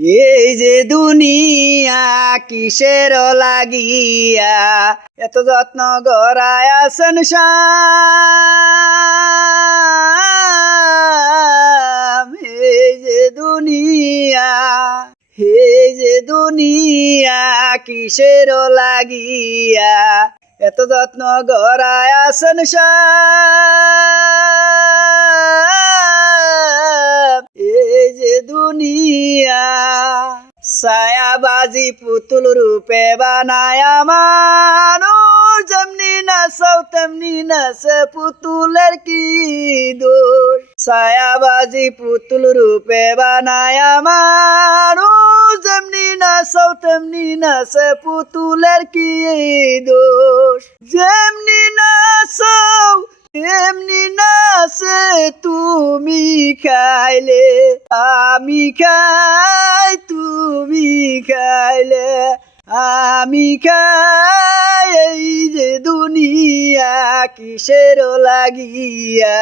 এই যে দুনিয়া কিসের লাগিয়া এত যত্ন গড়ায় আছেন শাম। এই যে দুনিয়া, এই যে দুনিয়া কিসের লাগিয়া এত যত্ন গড়ায় আছেন শাম। এই যে দুনিয়া ছায়াবাজি পুতুল রূপে বানায় মানুষ, যেমনি নাচাও তেমনি নাচে পুতুলের কি দোষ। ছায়াবাজি পুতুল রূপে বানায় মানুষ, যেমনি নাচাও তেমনি নাচে পুতুলের কি দোষ। যেমনি নাচাও এমনি নাচে তুমি খাইলে আমি খাই, তুমি খাইলে আমি খাই। এই যে দুনিয়া কিসের লাগিয়া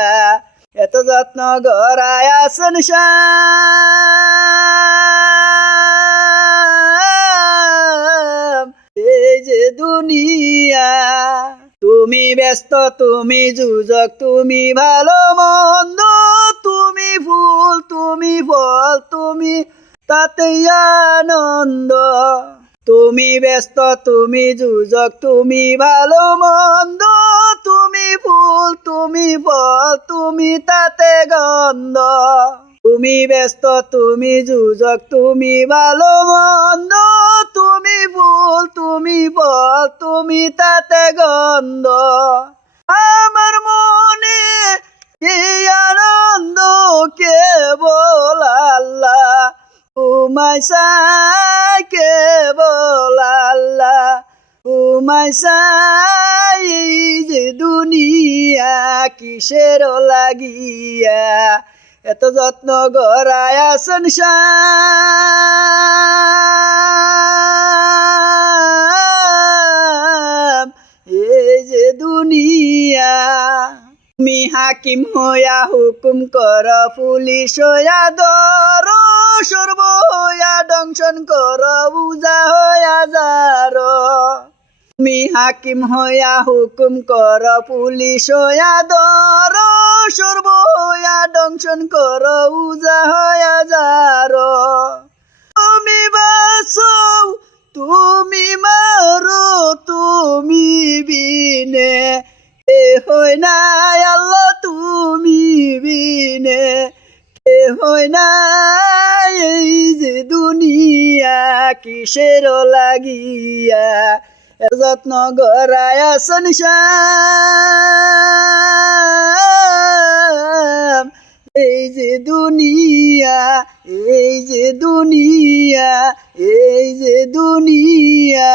এত যত্ন গড়ায় আছেন শাম। এই যে দুনিয়া তুমি ব্যস্ত, তুমি যুজক, তুমি ভালো মন্দ, তুমি ফুল, তুমি ফল, তুমি তাতে আনন্দ। তুমি ব্যস্ত, তুমি যুজক, তুমি ভালো মন্দ, তুমি ফুল, তুমি ফল, তুমি তাতে গন্ধ। তুমি ব্যস্ত, তুমি যুজক, তুমি ভালো মন্দ, তুমি ফুল, তুমি ফল, তুমি তাতে গন্ধ। আমার মনে এই আনন্দ কেবল আল্লাহ, তোমায় চাই কেবল আল্লাহ, তোমায় চাই। এই যে দুনিয়া কিসের লাগিয়া এত যত্ন গড়ায় আছেন শাম। এই যে দুনিয়া তুমি হাকিম হইয়া হুকুম কর, পুলিশ হইয়া ধর, সর্ব হইয়া দংশন কর, বুঝা হইয়া যার। তুমি হাকিম হইয়া হুকুম কর, পুলিশ হইয়া ধর, সর্ব হইয়া দংশন কর, বুঝা হইয়া যার। তুমি বাঁচাও, তুমি মারো, তুমি বিনে এ হই নাই আল্লাহ, তুমি বিনে এ হই নাই। এই যে দুনিয়া কিসের লাগিয়া যত্ন গড়ায় আছেন শাম। এই যে দুনিয়া, এই যে দুনিয়া, এই যে দুনিয়া।